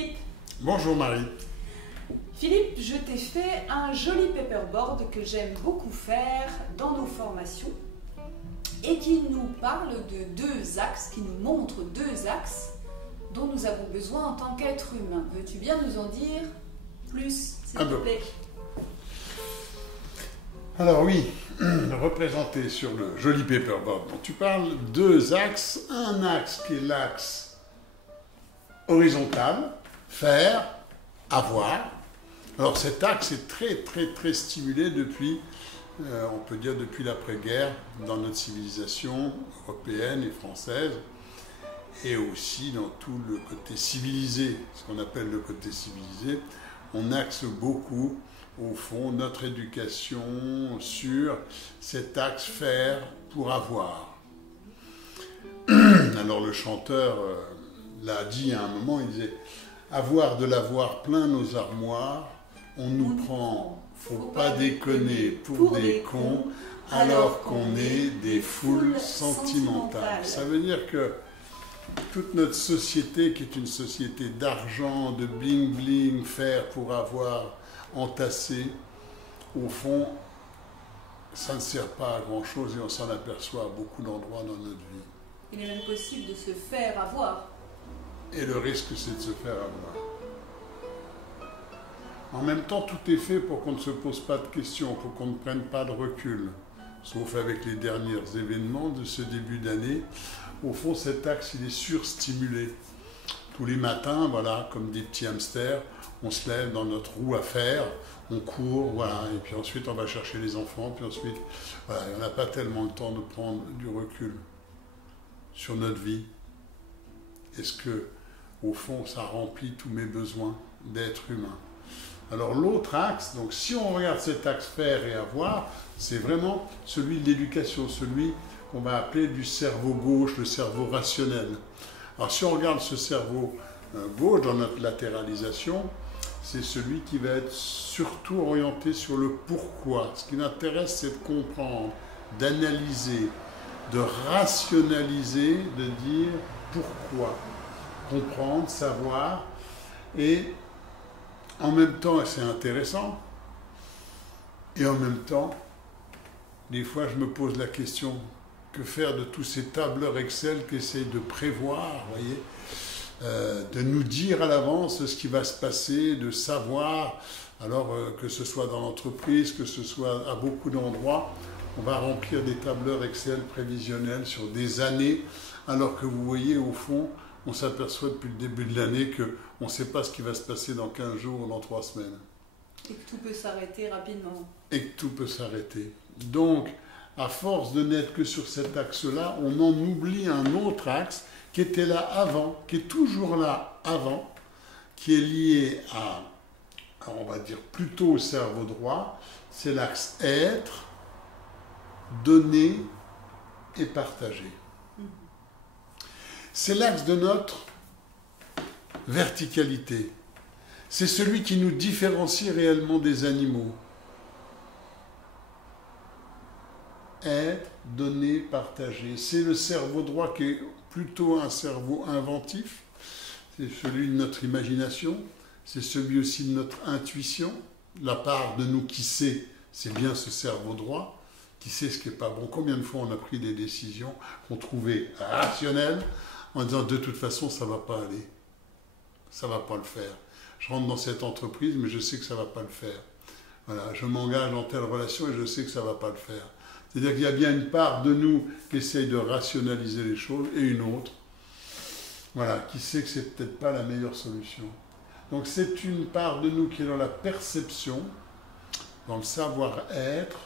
Philippe. Bonjour Marie. Philippe, je t'ai fait un joli paperboard que j'aime beaucoup faire dans nos formations et qui nous parle de deux axes, qui nous montre deux axes dont nous avons besoin en tant qu'être humain. Veux-tu bien nous en dire plus, s'il te plaît? Alors oui, représenté sur le joli paperboard dont tu parles, deux axes. Un axe qui est l'axe horizontal, faire, avoir. Alors cet axe est très stimulé depuis, on peut dire depuis l'après-guerre, dans notre civilisation européenne et française, et aussi dans tout le côté civilisé, ce qu'on appelle le côté civilisé. On axe beaucoup, au fond, notre éducation sur cet axe faire pour avoir. Alors le chanteur l'a dit à un moment, il disait « Avoir de l'avoir plein nos armoires, on nous prend, faut pas déconner, pour des cons, alors qu'on est des foules sentimentales. » Ça veut dire que toute notre société, qui est une société d'argent, de bling-bling, faire pour avoir, entassé, au fond, ça ne sert pas à grand-chose et on s'en aperçoit à beaucoup d'endroits dans notre vie. Il est même possible de se faire avoir. Et le risque, c'est de se faire avoir. En même temps, tout est fait pour qu'on ne se pose pas de questions, pour qu'on ne prenne pas de recul. Sauf avec les derniers événements de ce début d'année. Au fond, cet axe, il est surstimulé. Tous les matins, voilà, comme des petits hamsters, on se lève dans notre roue à faire, on court, voilà, et puis ensuite on va chercher les enfants, puis ensuite, voilà, on n'a pas tellement le temps de prendre du recul sur notre vie. Est-ce que, au fond, ça remplit tous mes besoins d'être humain? Alors l'autre axe, donc si on regarde cet axe faire et avoir, c'est vraiment celui de l'éducation, celui qu'on va appeler du cerveau gauche, le cerveau rationnel. Alors si on regarde ce cerveau gauche dans notre latéralisation, c'est celui qui va être surtout orienté sur le pourquoi. Ce qui m'intéresse, c'est de comprendre, d'analyser, de rationaliser, de dire pourquoi. Comprendre, savoir, et en même temps, c'est intéressant, et en même temps, des fois je me pose la question, que faire de tous ces tableurs Excel qui essayent de prévoir, voyez, de nous dire à l'avance ce qui va se passer, de savoir, alors que ce soit dans l'entreprise, que ce soit à beaucoup d'endroits, on va remplir des tableurs Excel prévisionnels sur des années, alors que vous voyez, au fond, on s'aperçoit depuis le début de l'année qu'on ne sait pas ce qui va se passer dans 15 jours ou dans 3 semaines. Et que tout peut s'arrêter rapidement. Et que tout peut s'arrêter. Donc, à force de n'être que sur cet axe-là, on en oublie un autre axe qui était là avant, qui est toujours là avant, qui est lié à, on va dire plutôt au cerveau droit, c'est l'axe être, donner et partager. C'est l'axe de notre verticalité. C'est celui qui nous différencie réellement des animaux. Être, donner, partager. C'est le cerveau droit qui est plutôt un cerveau inventif. C'est celui de notre imagination. C'est celui aussi de notre intuition. La part de nous qui sait, c'est bien ce cerveau droit, qui sait ce qui n'est pas bon. Combien de fois on a pris des décisions qu'on trouvait rationnelles en disant de toute façon ça ne va pas aller. Ça ne va pas le faire. Je rentre dans cette entreprise mais je sais que ça ne va pas le faire. Voilà, je m'engage dans telle relation et je sais que ça ne va pas le faire. C'est-à-dire qu'il y a bien une part de nous qui essaye de rationaliser les choses et une autre, voilà, qui sait que ce n'est peut-être pas la meilleure solution. Donc c'est une part de nous qui est dans la perception, dans le savoir-être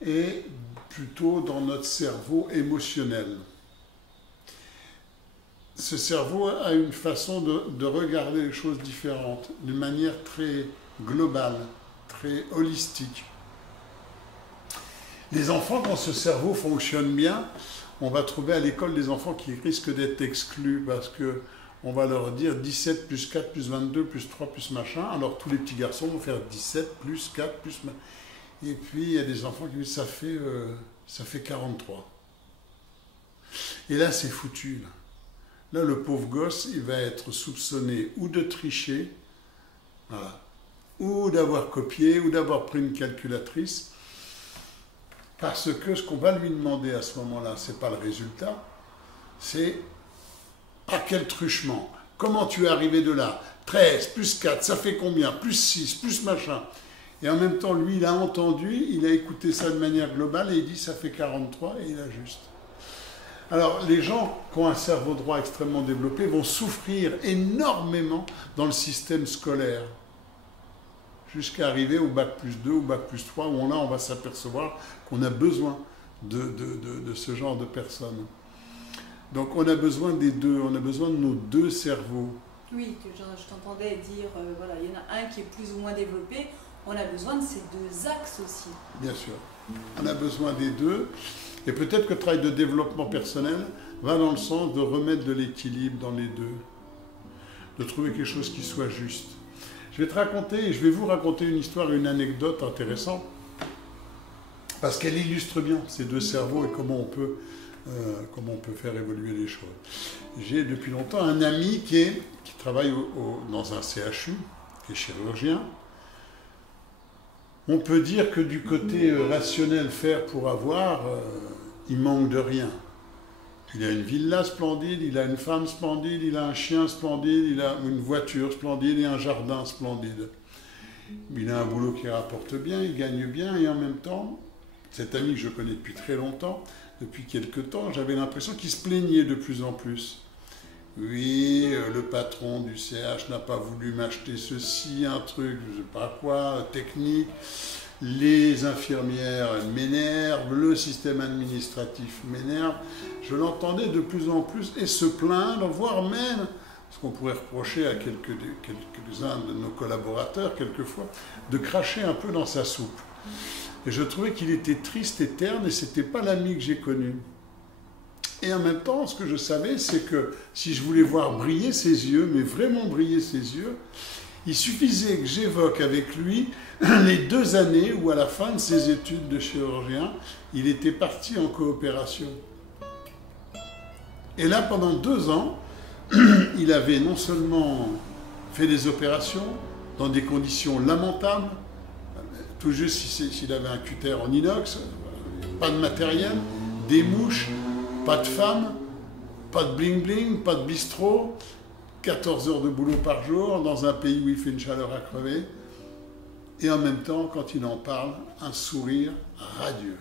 et plutôt dans notre cerveau émotionnel. Ce cerveau a une façon de regarder les choses différentes, d'une manière très globale, très holistique. Les enfants, quand ce cerveau fonctionne bien, on va trouver à l'école des enfants qui risquent d'être exclus parce qu'on va leur dire 17 plus 4 plus 22 plus 3 plus machin. Alors tous les petits garçons vont faire 17 plus 4 plus machin. Et puis il y a des enfants qui disent ça fait 43. Et là c'est foutu. Là. Là, le pauvre gosse, il va être soupçonné ou de tricher, voilà, ou d'avoir copié, ou d'avoir pris une calculatrice, parce que ce qu'on va lui demander à ce moment-là, ce n'est pas le résultat, c'est par quel truchement, comment tu es arrivé de là, 13 plus 4, ça fait combien, plus 6, plus machin. Et en même temps, lui, il a entendu, il a écouté ça de manière globale et il dit ça fait 43 et il ajuste. Alors, les gens qui ont un cerveau droit extrêmement développé vont souffrir énormément dans le système scolaire, jusqu'à arriver au bac plus 2, au bac plus 3, où là, on va s'apercevoir qu'on a besoin de ce genre de personnes. Donc, on a besoin des deux, on a besoin de nos deux cerveaux. Oui, que je t'entendais dire, voilà, il y en a un qui est plus ou moins développé, on a besoin de ces deux axes aussi. Bien sûr, on a besoin des deux. Et peut-être que le travail de développement personnel va dans le sens de remettre de l'équilibre dans les deux, de trouver quelque chose qui soit juste. Je vais te raconter, je vais vous raconter une histoire, une anecdote intéressante, parce qu'elle illustre bien ces deux cerveaux et comment on peut faire évoluer les choses. J'ai depuis longtemps un ami qui travaille dans un CHU, qui est chirurgien. On peut dire que du côté rationnel, faire pour avoir, il manque de rien. Il a une villa splendide, il a une femme splendide, il a un chien splendide, il a une voiture splendide et un jardin splendide. Il a un boulot qui rapporte bien, il gagne bien et en même temps, cet ami que je connais depuis très longtemps, depuis quelque temps, j'avais l'impression qu'il se plaignait de plus en plus. Oui, le patron du CH n'a pas voulu m'acheter ceci, un truc, je ne sais pas quoi, technique. Les infirmières m'énervent, le système administratif m'énerve. Je l'entendais de plus en plus et se plaindre, voire même, ce qu'on pourrait reprocher à quelques-uns de nos collaborateurs, quelquefois, de cracher un peu dans sa soupe. Et je trouvais qu'il était triste et terne et ce n'était pas l'ami que j'ai connu. Et en même temps, ce que je savais, c'est que si je voulais voir briller ses yeux, mais vraiment briller ses yeux, il suffisait que j'évoque avec lui les 2 années où, à la fin de ses études de chirurgien, il était parti en coopération. Et là, pendant 2 ans, il avait non seulement fait des opérations dans des conditions lamentables, tout juste s'il avait un cutter en inox, pas de matériel, des mouches, pas de femme, pas de bling-bling, pas de bistrot, 14 heures de boulot par jour dans un pays où il fait une chaleur à crever. Et en même temps, quand il en parle, un sourire radieux.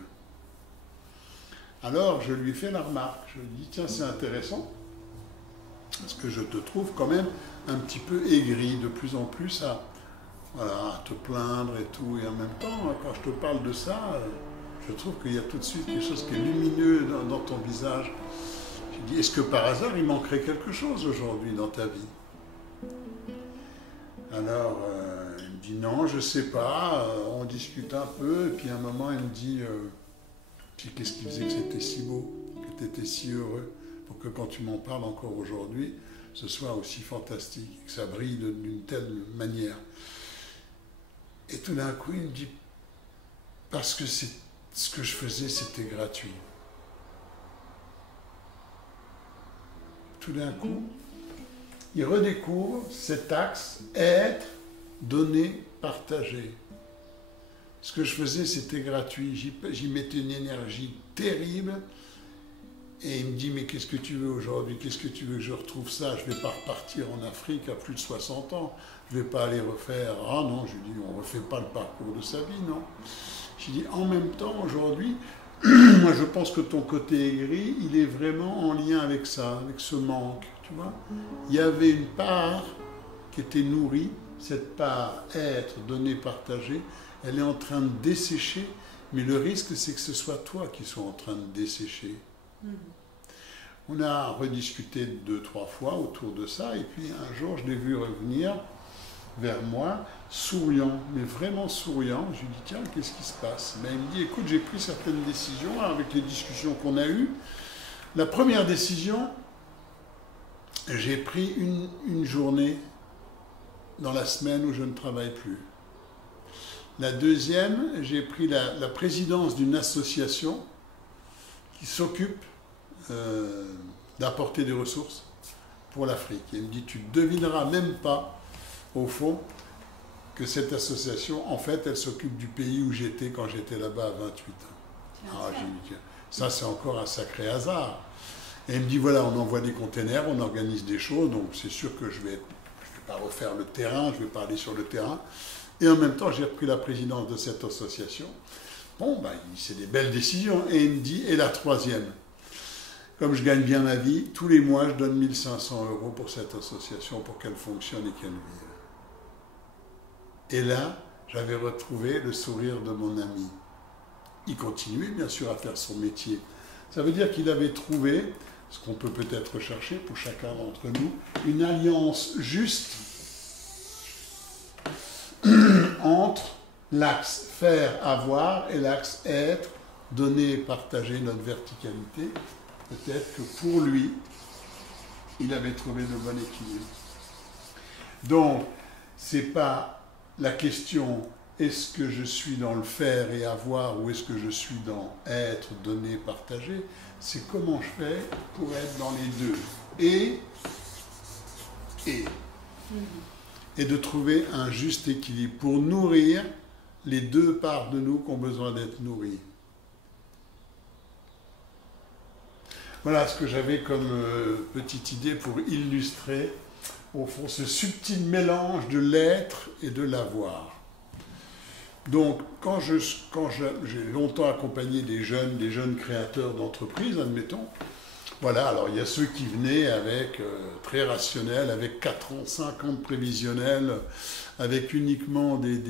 Alors, je lui fais la remarque. Je lui dis, tiens, c'est intéressant, parce que je te trouve quand même un petit peu aigri, de plus en plus à te plaindre et tout. Et en même temps, quand je te parle de ça, je trouve qu'il y a tout de suite quelque chose qui est lumineux dans ton visage. Je dis, est-ce que par hasard, il manquerait quelque chose aujourd'hui dans ta vie? Alors, il me dit, non, je ne sais pas. On discute un peu, et puis à un moment, il me dit, qu'est-ce qui faisait que c'était si beau, que tu étais si heureux, pour que quand tu m'en parles encore aujourd'hui, ce soit aussi fantastique, que ça brille d'une telle manière. Et tout d'un coup, il me dit, parce que ce que je faisais, c'était gratuit. Tout d'un coup, il redécouvre cet axe être, donner, partager. Ce que je faisais, c'était gratuit. J'y mettais une énergie terrible. Et il me dit, mais qu'est-ce que tu veux aujourd'hui? Qu'est-ce que tu veux que je retrouve ça? Je ne vais pas repartir en Afrique à plus de 60 ans. Je ne vais pas aller refaire... Ah non, je lui dis, on ne refait pas le parcours de sa vie, non. Je lui dis, en même temps, aujourd'hui, moi je pense que ton côté aigri, il est vraiment en lien avec ça, avec ce manque, tu vois. Il y avait une part qui était nourrie, cette part être, donner, partager, elle est en train de dessécher, mais le risque c'est que ce soit toi qui sois en train de dessécher. On a rediscuté 2-3 fois autour de ça, et puis un jour je l'ai vu revenir vers moi, souriant, mais vraiment souriant. Je lui dis, tiens, qu'est-ce qui se passe? Ben, il me dit, écoute, j'ai pris certaines décisions avec les discussions qu'on a eues. La première décision, j'ai pris une journée dans la semaine où je ne travaille plus. La deuxième, j'ai pris la présidence d'une association qui s'occupe d'apporter des ressources pour l'Afrique. Et il me dit, tu ne devineras même pas, au fond, que cette association, en fait, elle s'occupe du pays où j'étais quand j'étais là-bas à 28 ans. Ah, j'ai dit, tiens, ça c'est encore un sacré hasard. Et il me dit, voilà, on envoie des containers, on organise des choses, donc c'est sûr que je vais pas refaire le terrain, je vais pas aller sur le terrain. Et en même temps, j'ai repris la présidence de cette association. Bon, ben, c'est des belles décisions. Et il me dit, et la troisième, comme je gagne bien ma vie, tous les mois, je donne 1500 € pour cette association, pour qu'elle fonctionne et qu'elle vive. Et là, j'avais retrouvé le sourire de mon ami. Il continuait, bien sûr, à faire son métier. Ça veut dire qu'il avait trouvé, ce qu'on peut peut-être rechercher pour chacun d'entre nous, une alliance juste entre l'axe faire, avoir et l'axe être, donner, partager notre verticalité. Peut-être que pour lui, il avait trouvé le bon équilibre. Donc, c'est pas la question est-ce que je suis dans le faire et avoir ou est-ce que je suis dans être, donner, partager, c'est comment je fais pour être dans les deux. Et de trouver un juste équilibre pour nourrir les deux parts de nous qui ont besoin d'être nourries. Voilà ce que j'avais comme petite idée pour illustrer, au fond, ce subtil mélange de l'être et de l'avoir. Donc, quand j'ai longtemps accompagné des jeunes créateurs d'entreprises, admettons, voilà, alors il y a ceux qui venaient avec, très rationnels, avec 4 ans, 5 ans de prévisionnel, avec uniquement des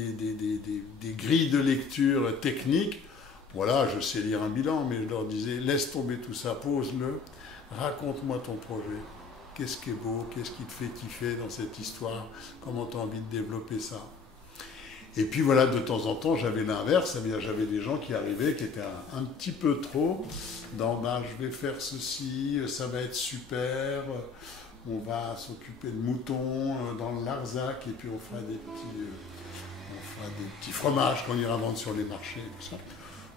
grilles de lecture techniques. Voilà, je sais lire un bilan, mais je leur disais, laisse tomber tout ça, pose-le, raconte-moi ton projet. Qu'est-ce qui est beau, qu'est-ce qui te fait kiffer dans cette histoire, comment tu as envie de développer ça. Et puis voilà, de temps en temps, j'avais l'inverse, c'est-à-dire j'avais des gens qui arrivaient, qui étaient un petit peu trop dans ben, je vais faire ceci, ça va être super, on va s'occuper de moutons dans le Larzac, et puis on fera des petits fromages qu'on ira vendre sur les marchés, et tout ça.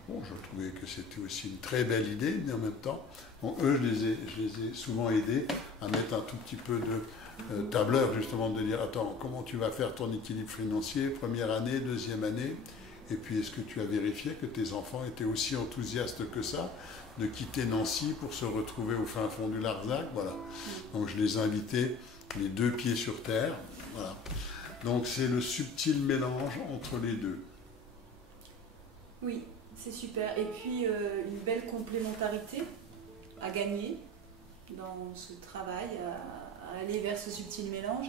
Bon, je trouvais que c'était aussi une très belle idée, mais en même temps, bon, eux, je les ai souvent aidés à mettre un tout petit peu de tableur, justement, de dire, attends, comment tu vas faire ton équilibre financier, première année, deuxième année, et puis est-ce que tu as vérifié que tes enfants étaient aussi enthousiastes que ça, de quitter Nancy pour se retrouver au fin fond du Larzac, voilà. Donc je les invitais, les deux pieds sur terre, voilà. Donc c'est le subtil mélange entre les deux. Oui, c'est super. Et puis une belle complémentarité à gagner dans ce travail, à aller vers ce subtil mélange.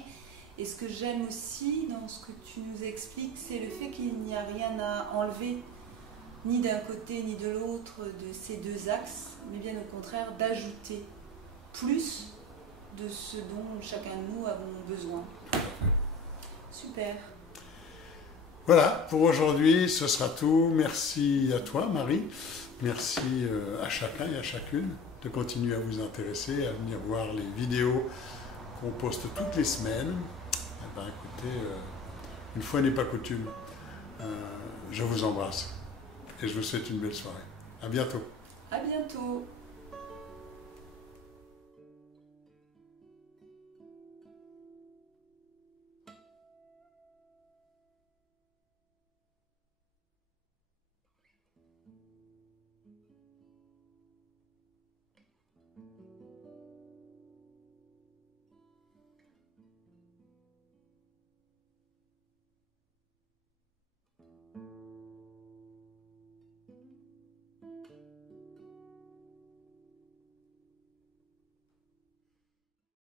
Et ce que j'aime aussi dans ce que tu nous expliques, c'est le fait qu'il n'y a rien à enlever, ni d'un côté ni de l'autre de ces deux axes, mais bien au contraire d'ajouter plus de ce dont chacun de nous avons besoin. Super. Voilà, pour aujourd'hui, ce sera tout. Merci à toi, Marie. Merci à chacun et à chacune de continuer à vous intéresser, à venir voir les vidéos qu'on poste toutes les semaines. Eh ben, écoutez, une fois n'est pas coutume, je vous embrasse et je vous souhaite une belle soirée. À bientôt. À bientôt.